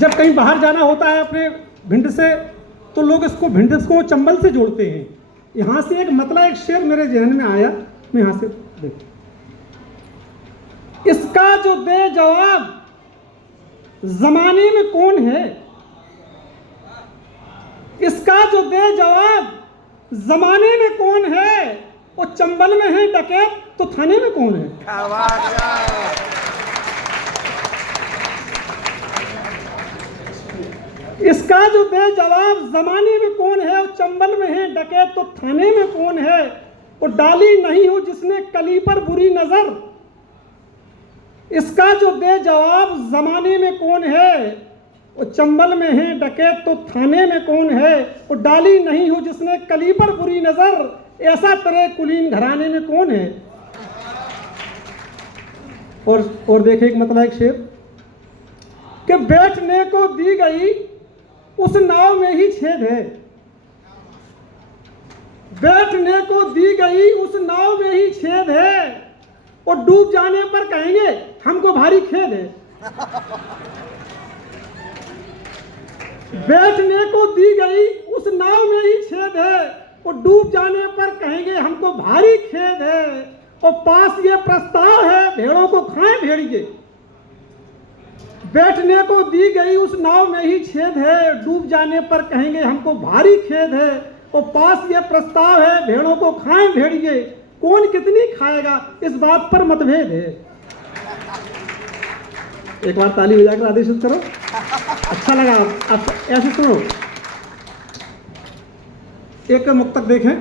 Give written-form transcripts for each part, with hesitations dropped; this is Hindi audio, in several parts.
जब कहीं बाहर जाना होता है अपने भिंड से, तो लोग इसको भिंड को चंबल से जोड़ते हैं। यहाँ से एक मतलब एक शेर मेरे जहन में आया, मैं यहाँ से देखो, इसका जो दे जवाब जमाने में कौन है, इसका जो दे जवाब जमाने में कौन है, वो चंबल में है डकैत तो थाने में कौन है। इसका जो दे जवाब जमाने में कौन है, वो चंबल में है डकैत तो थाने में कौन है। वो डाली नहीं हो जिसने कली पर बुरी नजर, इसका जो दे जवाब जमाने में कौन है, वो चंबल में है डकैत तो थाने में कौन है। वो डाली नहीं हो जिसने कली पर बुरी नजर, ऐसा तेरे कुलीन घराने में कौन है। और देखे एक मतलब एक शेर कि बैठने को दी गई उस नाव में ही छेद है, बैठने को दी गई उस नाव में ही छेद है, और डूब जाने पर कहेंगे हमको भारी खेद है। बैठने को दी गई उस नाव में ही छेद है, और डूब जाने पर कहेंगे हमको भारी खेद है। और पास ये प्रस्ताव है भेड़ों को खाएं भेड़िए, बैठने को दी गई उस नाव में ही छेद है, डूब जाने पर कहेंगे हमको भारी खेद है। और पास ये प्रस्ताव है भेड़ों को खाएं भेड़िए, कौन कितनी खाएगा इस बात पर मतभेद है। एक बार ताली बजाकर आदेशित करो, अच्छा लगा। आप ऐसे सुनो, एक मुक्तक देखें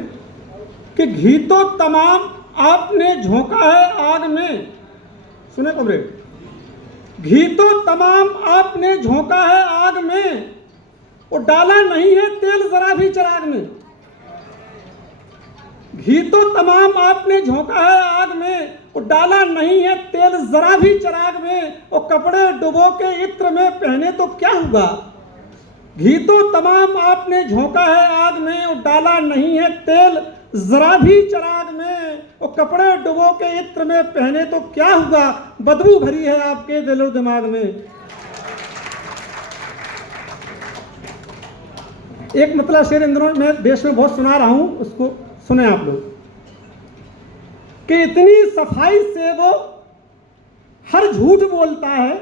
कि घी तो तमाम आपने झोंका है आग में, सुने कमरेड, घी तो तमाम आपने झोंका है आग में, और डाला नहीं है तेल जरा भी चिराग में। घी तो तमाम आपने झोंका है आग में, और डाला नहीं है तेल जरा भी चिराग में। और कपड़े डुबो के इत्र में पहने तो क्या होगा। घी तो तमाम आपने झोंका है आग में, और डाला नहीं है तेल जरा भी चिराग में। और कपड़े डुबो के इत्र में पहने तो क्या होगा, बदबू भरी है आपके दिलो दिमाग में। एक मतलब शेर इन दिनों मैं देश में बहुत सुना रहा हूं, उसको सुने आप लोग कि इतनी सफाई से वो हर झूठ बोलता है,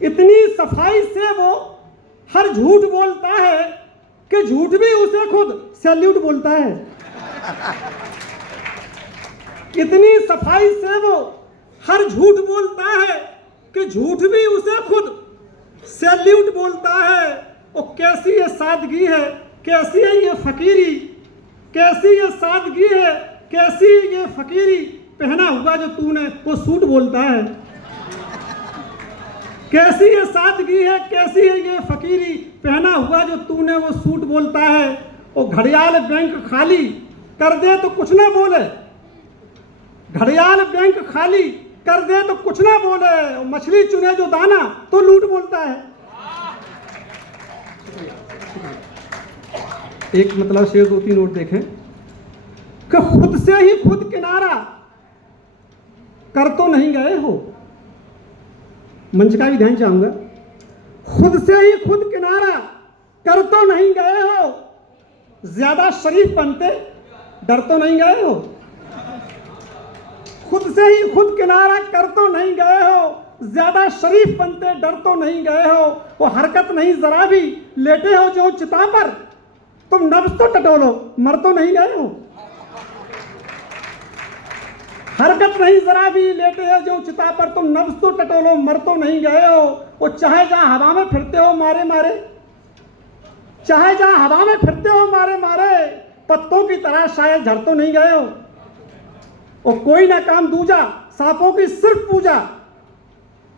इतनी सफाई से वो हर झूठ बोलता है कि झूठ भी उसे खुद सैल्यूट बोलता है। इतनी सफाई से वो हर झूठ बोलता है कि झूठ भी उसे खुद सैल्यूट बोलता है। और कैसी ये सादगी है, कैसी है ये फकीरी, कैसी ये सादगी है, कैसी ये फकीरी, पहना हुआ जो तूने वो सूट बोलता है। कैसी ये सादगी है, कैसी है ये फकीरी, पहना हुआ जो तूने वो सूट बोलता है। और घड़ियाल बैंक खाली कर दे तो कुछ ना बोले, घड़ियाल बैंक खाली कर दे तो कुछ ना बोले, और मछली चुने जो दाना तो लूट बोलता है। एक मतलब शेर दो तीन और देखें कि खुद से ही खुद किनारा कर तो नहीं गए हो, मंच का भी ध्यान चाहूंगा, खुद से ही खुद किनारा कर तो नहीं गए हो, ज्यादा शरीफ बनते डर तो नहीं गए हो। खुद से ही खुद किनारा कर तो नहीं गए हो, ज्यादा शरीफ बनते डर तो नहीं गए हो। वो हरकत नहीं जरा भी लेटे हो जो चिता पर, तुम नब्ज तो टटोलो मर तो नहीं गए हो। हरकत नहीं जरा भी लेटे हो जो चिता पर, तुम नब्ज तो टटोलो मर तो नहीं गए हो। वो चाहे जहां हवा में फिरते हो मारे मारे, चाहे जहां हवा में फिरते हो मारे मारे, पत्तों की तरह शायद झड़ तो नहीं गए हो। और कोई ना काम दूजा सांपों की सिर्फ पूजा,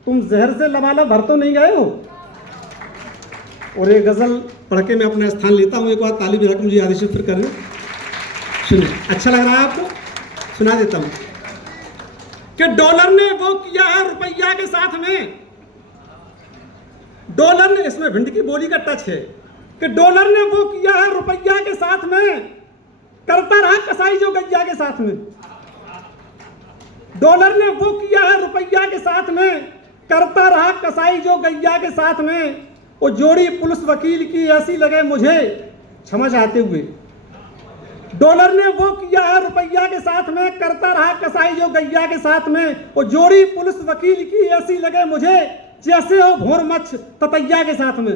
तुम जहर से लबालब भर तो नहीं गए हो। और एक गजल पढ़ के मैं अपना स्थान लेता हूं, एक बार ताली बजा के मुझे आदेशित फिर करें। सुनिए, अच्छा लग रहा है आपको, सुना देता हूं कि डॉलर ने वो किया है रुपया के साथ में, डॉलर ने, इसमें भिंड की बोली का टच है कि डॉलर ने वो किया है रुपया के साथ में, करता रहा कसाई जो गैया के साथ में। डॉलर ने वो किया है रुपया के साथ में, करता रहा कसाई जो गैया के साथ में, वो जोड़ी पुलिस वकील की ऐसी लगे मुझे क्षमा चाहते हुए। डॉलर ने वो किया है रुपया के साथ में, करता रहा कसाई जो गैया के साथ में, वो जोड़ी पुलिस वकील की ऐसी लगे मुझे जैसे हो भोर मच्छ ततैया के साथ में।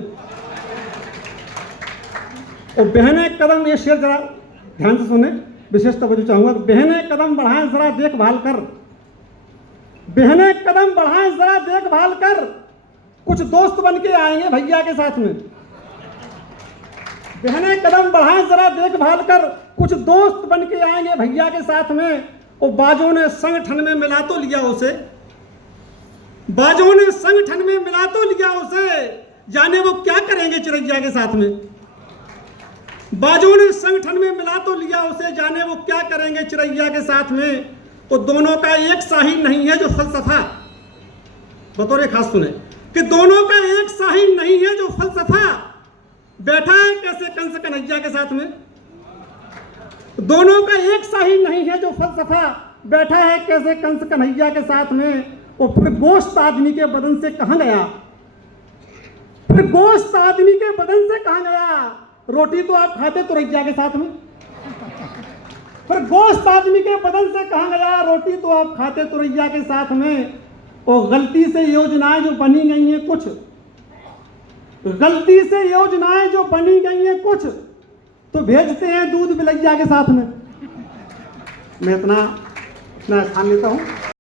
और बहने कदम, ये शेर जरा ध्यान से सुने, विशेष तवज्जो चाहूंगा। बहने कदम बढ़ाएं जरा देखभाल कर, बहने कदम बढ़ाएं जरा देखभाल कर, कुछ दोस्त बन के आएंगे भैया के साथ में। बहने कदम बढ़ाएं जरा देखभाल कर, कुछ दोस्त बन के आएंगे भैया के साथ में। और बाजों ने संगठन में मिला तो लिया उसे, बाजों ने संगठन में मिला तो लिया उसे, जाने वो क्या करेंगे चिरैया के साथ में। बाजों ने संगठन में मिला तो लिया उसे, जाने वो क्या करेंगे चिरैया के साथ में। वो दोनों का एक सा ही नहीं है जो फलसफा, बतौर खास सुने, कि दोनों का एक सा ही नहीं है जो फलसफा, बैठा है कैसे कंस कन्हैया के साथ में। दोनों का एक सा ही नहीं है जो फलसफा, बैठा है कैसे कंस कन्हैया के साथ में। और फिर गोश्त आदमी के बदन से कहां गया, फिर गोश्त आदमी के बदन से कहां गया, रोटी तो आप खाते तुरैया के साथ में। फिर गोश्त आदमी के बदन से कहां गया, रोटी तो आप खाते तुरैया के साथ में। और गलती से योजनाएं जो बनी गई हैं कुछ, गलती से योजनाएं जो बनी गई हैं कुछ, तो भेजते हैं दूध बिलैया के साथ में। मैं इतना स्थान लेता हूं।